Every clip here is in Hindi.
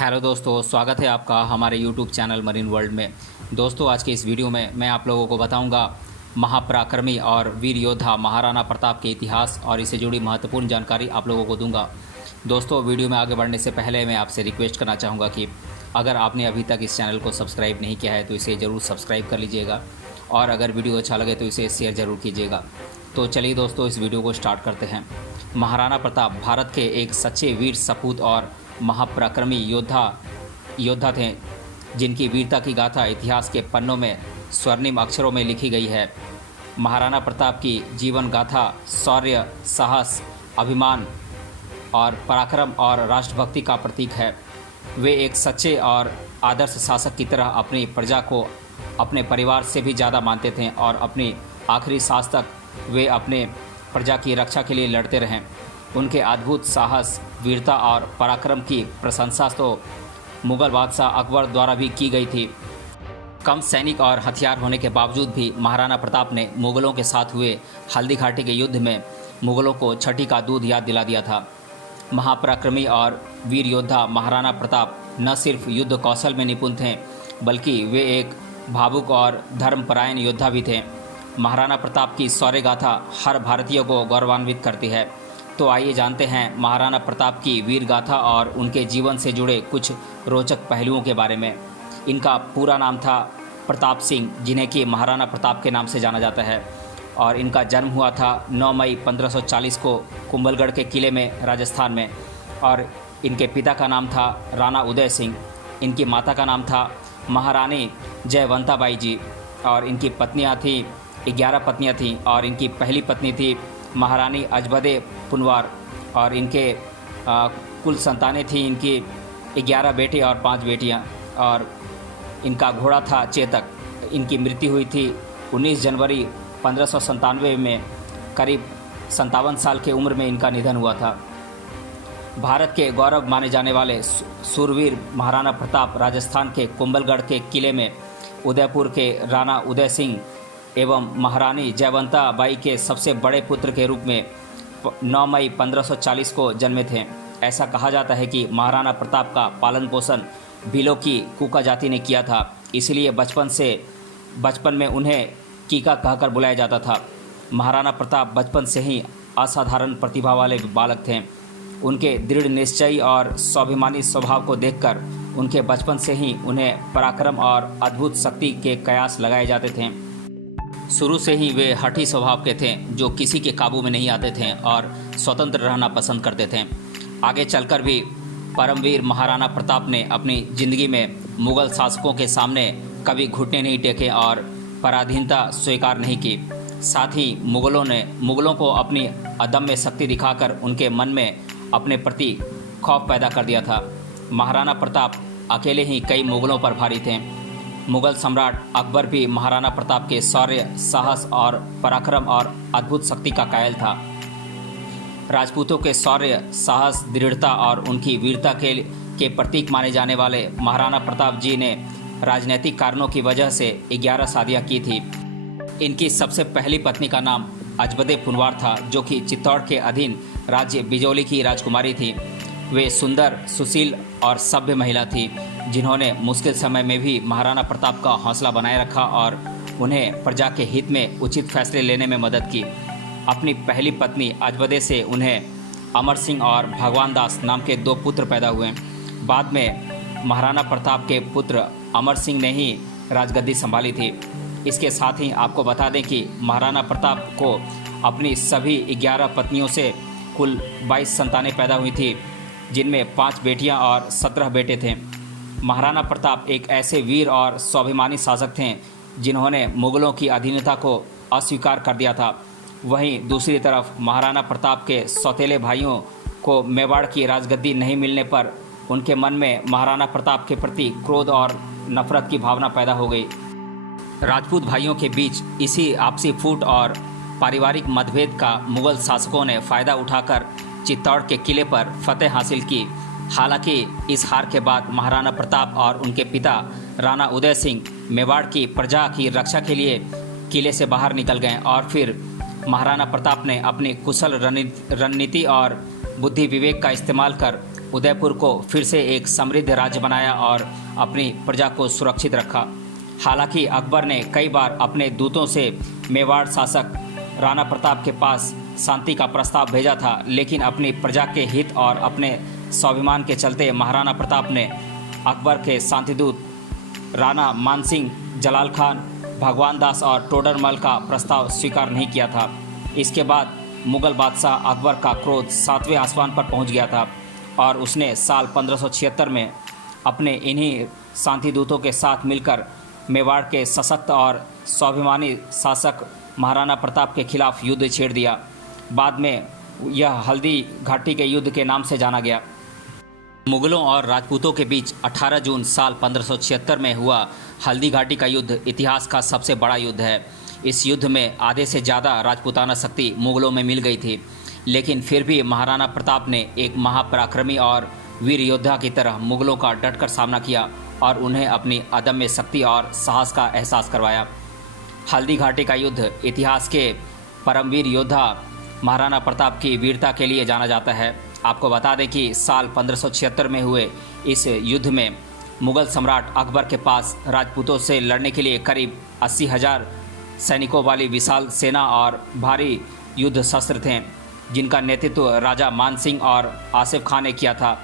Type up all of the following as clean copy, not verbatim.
हेलो दोस्तों, स्वागत है आपका हमारे YouTube चैनल मरीन वर्ल्ड में। दोस्तों, आज के इस वीडियो में मैं आप लोगों को बताऊंगा महापराक्रमी और वीर योद्धा महाराणा प्रताप के इतिहास और इससे जुड़ी महत्वपूर्ण जानकारी आप लोगों को दूंगा। दोस्तों, वीडियो में आगे बढ़ने से पहले मैं आपसे रिक्वेस्ट करना चाहूँगा कि अगर आपने अभी तक इस चैनल को सब्सक्राइब नहीं किया है तो इसे ज़रूर सब्सक्राइब कर लीजिएगा और अगर वीडियो अच्छा लगे तो इसे शेयर ज़रूर कीजिएगा। तो चलिए दोस्तों, इस वीडियो को स्टार्ट करते हैं। महाराणा प्रताप भारत के एक सच्चे वीर सपूत और महापराक्रमी योद्धा थे, जिनकी वीरता की गाथा इतिहास के पन्नों में स्वर्णिम अक्षरों में लिखी गई है। महाराणा प्रताप की जीवन गाथा शौर्य, साहस, अभिमान और पराक्रम और राष्ट्रभक्ति का प्रतीक है। वे एक सच्चे और आदर्श शासक की तरह अपनी प्रजा को अपने परिवार से भी ज़्यादा मानते थे और अपनी आखिरी सांस तक वे अपने प्रजा की रक्षा के लिए लड़ते रहे। उनके अद्भुत साहस, वीरता और पराक्रम की प्रशंसा तो मुग़ल बादशाह अकबर द्वारा भी की गई थी। कम सैनिक और हथियार होने के बावजूद भी महाराणा प्रताप ने मुग़लों के साथ हुए हल्दी घाटी के युद्ध में मुग़लों को छठी का दूध याद दिला दिया था। महापराक्रमी और वीर योद्धा महाराणा प्रताप न सिर्फ युद्ध कौशल में निपुण थे, बल्कि वे एक भावुक और धर्मपरायण योद्धा भी थे। महाराणा प्रताप की शौर्य गाथा हर भारतीय को गौरवान्वित करती है। तो आइए जानते हैं महाराणा प्रताप की वीर गाथा और उनके जीवन से जुड़े कुछ रोचक पहलुओं के बारे में। इनका पूरा नाम था प्रताप सिंह, जिन्हें कि महाराणा प्रताप के नाम से जाना जाता है, और इनका जन्म हुआ था 9 मई 1540 को कुंभलगढ़ के किले में, राजस्थान में। और इनके पिता का नाम था राणा उदय सिंह। इनकी माता का नाम था महारानी जयवंताबाई जी, और इनकी पत्नियां थीं 11 पत्नियां थीं, और इनकी पहली पत्नी थी महारानी अजबदे पुनवार, और इनके कुल संतानें थीं इनकी 11 बेटे और 5 बेटियां, और इनका घोड़ा था चेतक। इनकी मृत्यु हुई थी 19 जनवरी 1597 में, करीब 57 साल की उम्र में इनका निधन हुआ था। भारत के गौरव माने जाने वाले सूरवीर महाराणा प्रताप राजस्थान के कुंभलगढ़ के किले में उदयपुर के राणा उदय सिंह एवं महारानी जयवंता बाई के सबसे बड़े पुत्र के रूप में 9 मई 1540 को जन्मे थे। ऐसा कहा जाता है कि महाराणा प्रताप का पालन पोषण भीलों की कूका जाति ने किया था, इसलिए बचपन में उन्हें कीका कहकर बुलाया जाता था। महाराणा प्रताप बचपन से ही असाधारण प्रतिभा वाले बालक थे। उनके दृढ़ निश्चयी और स्वाभिमानी स्वभाव को देखकर उनके बचपन से ही उन्हें पराक्रम और अद्भुत शक्ति के कयास लगाए जाते थे। शुरू से ही वे हठी स्वभाव के थे, जो किसी के काबू में नहीं आते थे और स्वतंत्र रहना पसंद करते थे। आगे चलकर भी परमवीर महाराणा प्रताप ने अपनी ज़िंदगी में मुग़ल शासकों के सामने कभी घुटने नहीं टेके और पराधीनता स्वीकार नहीं की। साथ ही मुग़लों को अपनी अदम्य शक्ति दिखाकर उनके मन में अपने प्रति खौफ पैदा कर दिया था। महाराणा प्रताप अकेले ही कई मुग़लों पर भारी थे। मुग़ल सम्राट अकबर भी महाराणा प्रताप के शौर्य, साहस और पराक्रम और अद्भुत शक्ति का कायल था। राजपूतों के शौर्य, साहस, दृढ़ता और उनकी वीरता के प्रतीक माने जाने वाले महाराणा प्रताप जी ने राजनीतिक कारणों की वजह से 11 शादियाँ की थी। इनकी सबसे पहली पत्नी का नाम अजबदे पुनवार था, जो कि चित्तौड़ के अधीन राज्य बिजौली की राजकुमारी थी। वे सुंदर, सुशील और सभ्य महिला थी, जिन्होंने मुश्किल समय में भी महाराणा प्रताप का हौसला बनाए रखा और उन्हें प्रजा के हित में उचित फैसले लेने में मदद की। अपनी पहली पत्नी अजबदे से उन्हें अमर सिंह और भगवान दास नाम के 2 पुत्र पैदा हुए। बाद में महाराणा प्रताप के पुत्र अमर सिंह ने ही राजगद्दी संभाली थी। इसके साथ ही आपको बता दें कि महाराणा प्रताप को अपनी सभी 11 पत्नियों से कुल 22 संतानें पैदा हुई थी, जिनमें 5 बेटियां और 17 बेटे थे। महाराणा प्रताप एक ऐसे वीर और स्वाभिमानी शासक थे जिन्होंने मुग़लों की अधीनता को अस्वीकार कर दिया था। वहीं दूसरी तरफ महाराणा प्रताप के सौतेले भाइयों को मेवाड़ की राजगद्दी नहीं मिलने पर उनके मन में महाराणा प्रताप के प्रति क्रोध और नफरत की भावना पैदा हो गई। राजपूत भाइयों के बीच इसी आपसी फूट और पारिवारिक मतभेद का मुग़ल शासकों ने फ़ायदा उठाकर चित्तौड़ के किले पर फतेह हासिल की। हालांकि इस हार के बाद महाराणा प्रताप और उनके पिता राणा उदय सिंह मेवाड़ की प्रजा की रक्षा के लिए किले से बाहर निकल गए, और फिर महाराणा प्रताप ने अपनी कुशल रणनीति और बुद्धि विवेक का इस्तेमाल कर उदयपुर को फिर से एक समृद्ध राज्य बनाया और अपनी प्रजा को सुरक्षित रखा। हालांकि अकबर ने कई बार अपने दूतों से मेवाड़ शासक राणा प्रताप के पास शांति का प्रस्ताव भेजा था, लेकिन अपनी प्रजा के हित और अपने स्वाभिमान के चलते महाराणा प्रताप ने अकबर के शांतिदूत राणा मानसिंह, जलाल खान, भगवान दास और टोडरमल का प्रस्ताव स्वीकार नहीं किया था। इसके बाद मुगल बादशाह अकबर का क्रोध 7वें आसमान पर पहुंच गया था और उसने साल 1576 में अपने इन्हीं शांतिदूतों के साथ मिलकर मेवाड़ के सशक्त और स्वाभिमानी शासक महाराणा प्रताप के खिलाफ युद्ध छेड़ दिया। बाद में यह हल्दी घाटी के युद्ध के नाम से जाना गया। मुगलों और राजपूतों के बीच 18 जून साल 1576 में हुआ हल्दी घाटी का युद्ध इतिहास का सबसे बड़ा युद्ध है। इस युद्ध में आधे से ज़्यादा राजपूताना शक्ति मुगलों में मिल गई थी, लेकिन फिर भी महाराणा प्रताप ने एक महापराक्रमी और वीर योद्धा की तरह मुगलों का डटकर सामना किया और उन्हें अपनी अदम्य शक्ति और साहस का एहसास करवाया। हल्दी घाटी का युद्ध इतिहास के परमवीर योद्धा महाराणा प्रताप की वीरता के लिए जाना जाता है। आपको बता दें कि साल 1576 में हुए इस युद्ध में मुगल सम्राट अकबर के पास राजपूतों से लड़ने के लिए करीब 80,000 सैनिकों वाली विशाल सेना और भारी युद्ध शस्त्र थे, जिनका नेतृत्व राजा मानसिंह और आसिफ खान ने किया था।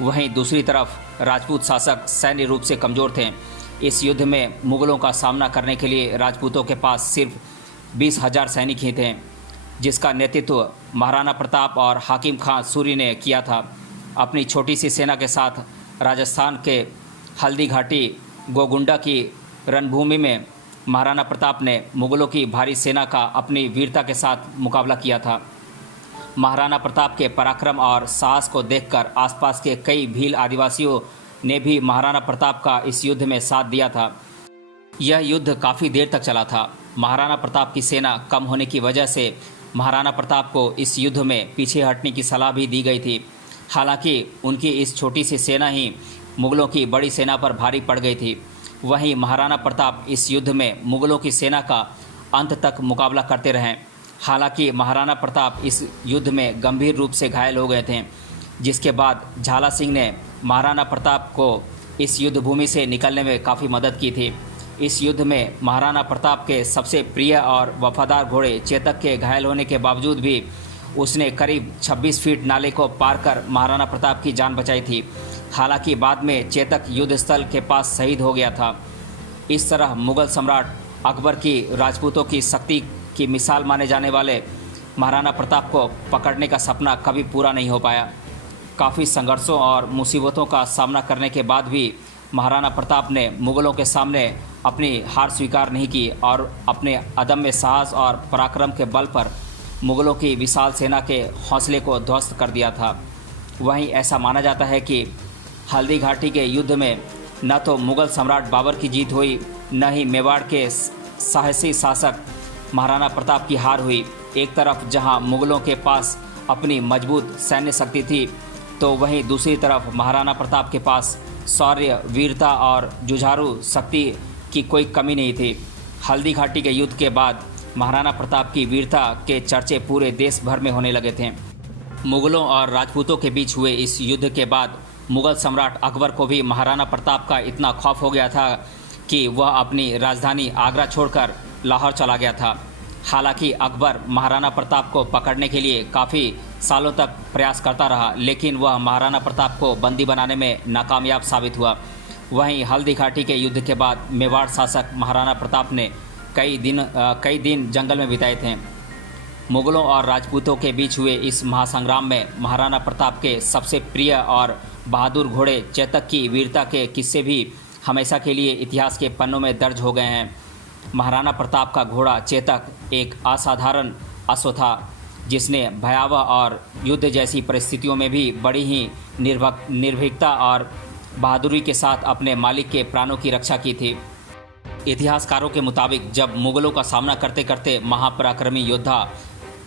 वहीं दूसरी तरफ राजपूत शासक सैन्य रूप से कमज़ोर थे। इस युद्ध में मुगलों का सामना करने के लिए राजपूतों के पास सिर्फ 20,000 सैनिक ही थे, जिसका नेतृत्व महाराणा प्रताप और हाकिम खान सूरी ने किया था। अपनी छोटी सी सेना के साथ राजस्थान के हल्दी घाटी गोगुंडा की रणभूमि में महाराणा प्रताप ने मुगलों की भारी सेना का अपनी वीरता के साथ मुकाबला किया था। महाराणा प्रताप के पराक्रम और साहस को देखकर आसपास के कई भील आदिवासियों ने भी महाराणा प्रताप का इस युद्ध में साथ दिया था। यह युद्ध काफ़ी देर तक चला था। महाराणा प्रताप की सेना कम होने की वजह से महाराणा प्रताप को इस युद्ध में पीछे हटने की सलाह भी दी गई थी। हालांकि उनकी इस छोटी सी सेना ही मुगलों की बड़ी सेना पर भारी पड़ गई थी। वहीं महाराणा प्रताप इस युद्ध में मुगलों की सेना का अंत तक मुकाबला करते रहे। हालांकि महाराणा प्रताप इस युद्ध में गंभीर रूप से घायल हो गए थे, जिसके बाद झाला सिंह ने महाराणा प्रताप को इस युद्ध भूमि से निकलने में काफ़ी मदद की थी। इस युद्ध में महाराणा प्रताप के सबसे प्रिय और वफादार घोड़े चेतक के घायल होने के बावजूद भी उसने करीब 26 फीट नाले को पार कर महाराणा प्रताप की जान बचाई थी। हालांकि बाद में चेतक युद्ध स्थल के पास शहीद हो गया था। इस तरह मुगल सम्राट अकबर की राजपूतों की शक्ति की मिसाल माने जाने वाले महाराणा प्रताप को पकड़ने का सपना कभी पूरा नहीं हो पाया। काफ़ी संघर्षों और मुसीबतों का सामना करने के बाद भी महाराणा प्रताप ने मुगलों के सामने अपनी हार स्वीकार नहीं की और अपने अदम्य साहस और पराक्रम के बल पर मुगलों की विशाल सेना के हौसले को ध्वस्त कर दिया था। वहीं ऐसा माना जाता है कि हल्दी घाटी के युद्ध में न तो मुगल सम्राट बाबर की जीत हुई, न ही मेवाड़ के साहसी शासक महाराणा प्रताप की हार हुई। एक तरफ जहां मुगलों के पास अपनी मजबूत सैन्य शक्ति थी, तो वहीं दूसरी तरफ महाराणा प्रताप के पास शौर्य, वीरता और जुझारू शक्ति की कोई कमी नहीं थी। हल्दी घाटी के युद्ध के बाद महाराणा प्रताप की वीरता के चर्चे पूरे देश भर में होने लगे थे। मुगलों और राजपूतों के बीच हुए इस युद्ध के बाद मुगल सम्राट अकबर को भी महाराणा प्रताप का इतना खौफ हो गया था कि वह अपनी राजधानी आगरा छोड़कर लाहौर चला गया था। हालांकि अकबर महाराणा प्रताप को पकड़ने के लिए काफ़ी सालों तक प्रयास करता रहा, लेकिन वह महाराणा प्रताप को बंदी बनाने में नाकामयाब साबित हुआ। वहीं हल्दी घाटी के युद्ध के बाद मेवाड़ शासक महाराणा प्रताप ने कई दिन जंगल में बिताए थे। मुगलों और राजपूतों के बीच हुए इस महासंग्राम में महाराणा प्रताप के सबसे प्रिय और बहादुर घोड़े चेतक की वीरता के किस्से भी हमेशा के लिए इतिहास के पन्नों में दर्ज हो गए हैं। महाराणा प्रताप का घोड़ा चेतक एक असाधारण अश्व था, जिसने भयावह और युद्ध जैसी परिस्थितियों में भी बड़ी ही निर्भीकता और बहादुरी के साथ अपने मालिक के प्राणों की रक्षा की थी। इतिहासकारों के मुताबिक जब मुगलों का सामना करते करते महापराक्रमी योद्धा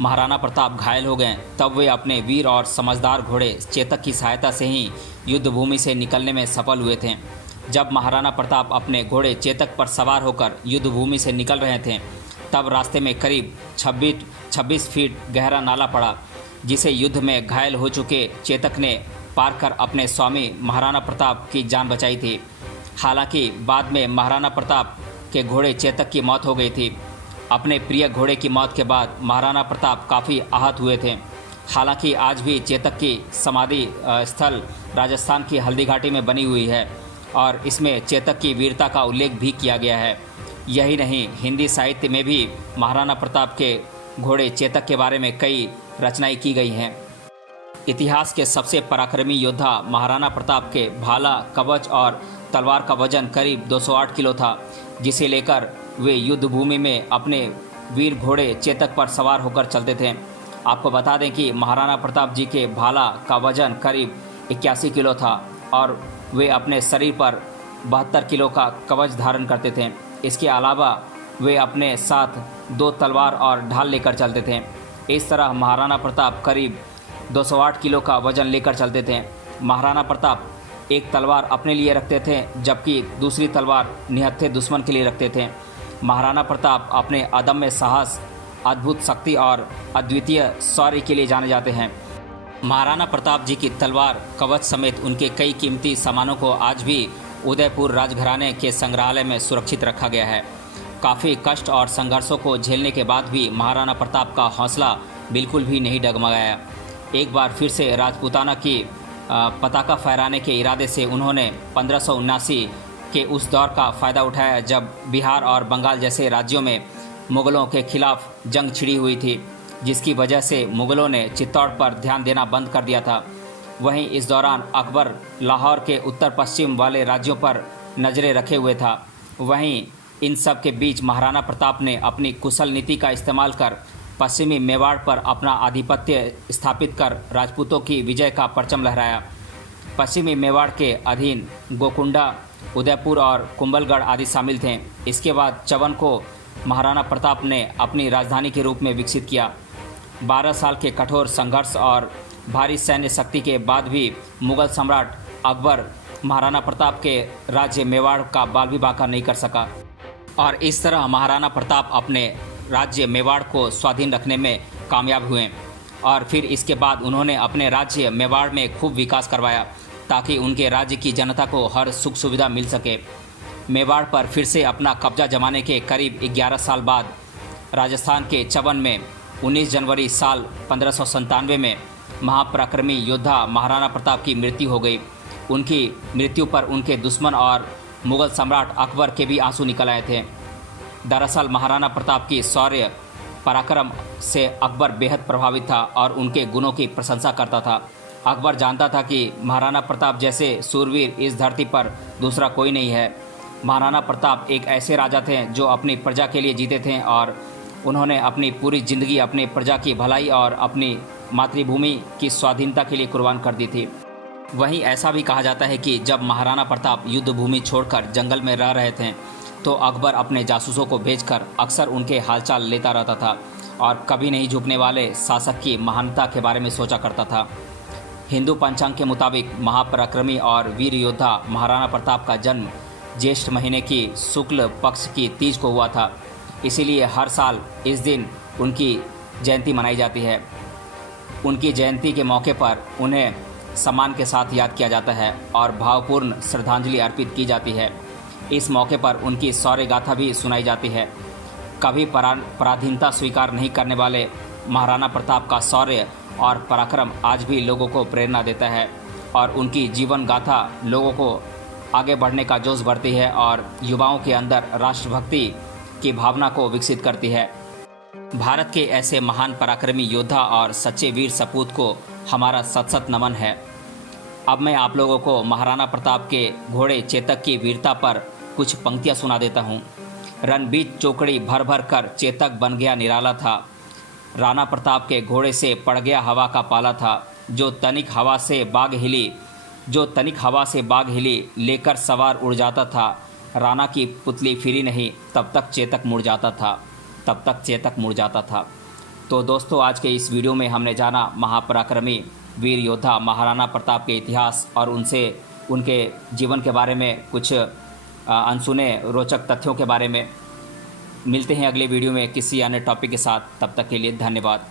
महाराणा प्रताप घायल हो गए, तब वे अपने वीर और समझदार घोड़े चेतक की सहायता से ही युद्ध भूमि से निकलने में सफल हुए थे। जब महाराणा प्रताप अपने घोड़े चेतक पर सवार होकर युद्ध भूमि से निकल रहे थे, तब रास्ते में करीब 26 फीट गहरा नाला पड़ा, जिसे युद्ध में घायल हो चुके चेतक ने पार कर अपने स्वामी महाराणा प्रताप की जान बचाई थी। हालांकि बाद में महाराणा प्रताप के घोड़े चेतक की मौत हो गई थी। अपने प्रिय घोड़े की मौत के बाद महाराणा प्रताप काफ़ी आहत हुए थे। हालांकि आज भी चेतक की समाधि स्थल राजस्थान की हल्दी घाटी में बनी हुई है और इसमें चेतक की वीरता का उल्लेख भी किया गया है। यही नहीं, हिंदी साहित्य में भी महाराणा प्रताप के घोड़े चेतक के बारे में कई रचनाएं की गई हैं। इतिहास के सबसे पराक्रमी योद्धा महाराणा प्रताप के भाला, कवच और तलवार का वजन करीब 208 किलो था, जिसे लेकर वे युद्ध भूमि में अपने वीर घोड़े चेतक पर सवार होकर चलते थे। आपको बता दें कि महाराणा प्रताप जी के भाला का वजन करीब 81 किलो था और वे अपने शरीर पर 72 किलो का कवच धारण करते थे। इसके अलावा वे अपने साथ 2 तलवार और ढाल लेकर चलते थे। इस तरह महाराणा प्रताप करीब 208 किलो का वजन लेकर चलते थे। महाराणा प्रताप एक तलवार अपने लिए रखते थे, जबकि दूसरी तलवार निहत्थे दुश्मन के लिए रखते थे। महाराणा प्रताप अपने अदम्य साहस, अद्भुत शक्ति और अद्वितीय शौर्य के लिए जाने जाते हैं। महाराणा प्रताप जी की तलवार, कवच समेत उनके कई कीमती सामानों को आज भी उदयपुर राजघराने के संग्रहालय में सुरक्षित रखा गया है। काफ़ी कष्ट और संघर्षों को झेलने के बाद भी महाराणा प्रताप का हौसला बिल्कुल भी नहीं डगमगाया। एक बार फिर से राजपूताना की पताका फहराने के इरादे से उन्होंने 1579 के उस दौर का फ़ायदा उठाया जब बिहार और बंगाल जैसे राज्यों में मुग़लों के खिलाफ जंग छिड़ी हुई थी, जिसकी वजह से मुग़लों ने चित्तौड़ पर ध्यान देना बंद कर दिया था। वहीं इस दौरान अकबर लाहौर के उत्तर पश्चिम वाले राज्यों पर नज़रें रखे हुए था। वहीं इन सब के बीच महाराणा प्रताप ने अपनी कुशल नीति का इस्तेमाल कर पश्चिमी मेवाड़ पर अपना आधिपत्य स्थापित कर राजपूतों की विजय का परचम लहराया। पश्चिमी मेवाड़ के अधीन गोकुंडा, उदयपुर और कुंभलगढ़ आदि शामिल थे। इसके बाद चवन को महाराणा प्रताप ने अपनी राजधानी के रूप में विकसित किया। 12 साल के कठोर संघर्ष और भारी सैन्य शक्ति के बाद भी मुगल सम्राट अकबर महाराणा प्रताप के राज्य मेवाड़ का बाल भी बांका नहीं कर सका और इस तरह महाराणा प्रताप अपने राज्य मेवाड़ को स्वाधीन रखने में कामयाब हुए और फिर इसके बाद उन्होंने अपने राज्य मेवाड़ में खूब विकास करवाया ताकि उनके राज्य की जनता को हर सुख सुविधा मिल सके। मेवाड़ पर फिर से अपना कब्जा जमाने के करीब 11 साल बाद राजस्थान के चवन में 19 जनवरी साल 1597 में महापराक्रमी योद्धा महाराणा प्रताप की मृत्यु हो गई। उनकी मृत्यु पर उनके दुश्मन और मुग़ल सम्राट अकबर के भी आंसू निकल आए थे। दरअसल महाराणा प्रताप की शौर्य पराक्रम से अकबर बेहद प्रभावित था और उनके गुणों की प्रशंसा करता था। अकबर जानता था कि महाराणा प्रताप जैसे सूरवीर इस धरती पर दूसरा कोई नहीं है। महाराणा प्रताप एक ऐसे राजा थे जो अपनी प्रजा के लिए जीते थे और उन्होंने अपनी पूरी ज़िंदगी अपनी प्रजा की भलाई और अपनी मातृभूमि की स्वाधीनता के लिए कुर्बान कर दी थी। वहीं ऐसा भी कहा जाता है कि जब महाराणा प्रताप युद्ध भूमि छोड़कर जंगल में रह रहे थे तो अकबर अपने जासूसों को भेजकर अक्सर उनके हालचाल लेता रहता था और कभी नहीं झुकने वाले शासक की महानता के बारे में सोचा करता था। हिंदू पंचांग के मुताबिक महापराक्रमी और वीर योद्धा महाराणा प्रताप का जन्म ज्येष्ठ महीने की शुक्ल पक्ष की तीज को हुआ था। इसीलिए हर साल इस दिन उनकी जयंती मनाई जाती है। उनकी जयंती के मौके पर उन्हें सम्मान के साथ याद किया जाता है और भावपूर्ण श्रद्धांजलि अर्पित की जाती है। इस मौके पर उनकी शौर्य गाथा भी सुनाई जाती है। कभी पराधीनता स्वीकार नहीं करने वाले महाराणा प्रताप का शौर्य और पराक्रम आज भी लोगों को प्रेरणा देता है और उनकी जीवन गाथा लोगों को आगे बढ़ने का जोश भरती है और युवाओं के अंदर राष्ट्रभक्ति की भावना को विकसित करती है। भारत के ऐसे महान पराक्रमी योद्धा और सच्चे वीर सपूत को हमारा सत सत नमन है। अब मैं आप लोगों को महाराणा प्रताप के घोड़े चेतक की वीरता पर कुछ पंक्तियां सुना देता हूँ। रणबीच चौकड़ी भर भर कर चेतक बन गया निराला था। राणा प्रताप के घोड़े से पड़ गया हवा का पाला था। जो तनिक हवा से बाग हिली लेकर सवार उड़ जाता था। राणा की पुतली फिरी नहीं तब तक चेतक मुड़ जाता था। तो दोस्तों, आज के इस वीडियो में हमने जाना महापराक्रमी वीर योद्धा महाराणा प्रताप के इतिहास और उनके जीवन के बारे में कुछ अनसुने रोचक तथ्यों के बारे में। मिलते हैं अगले वीडियो में किसी अन्य टॉपिक के साथ। तब तक के लिए धन्यवाद।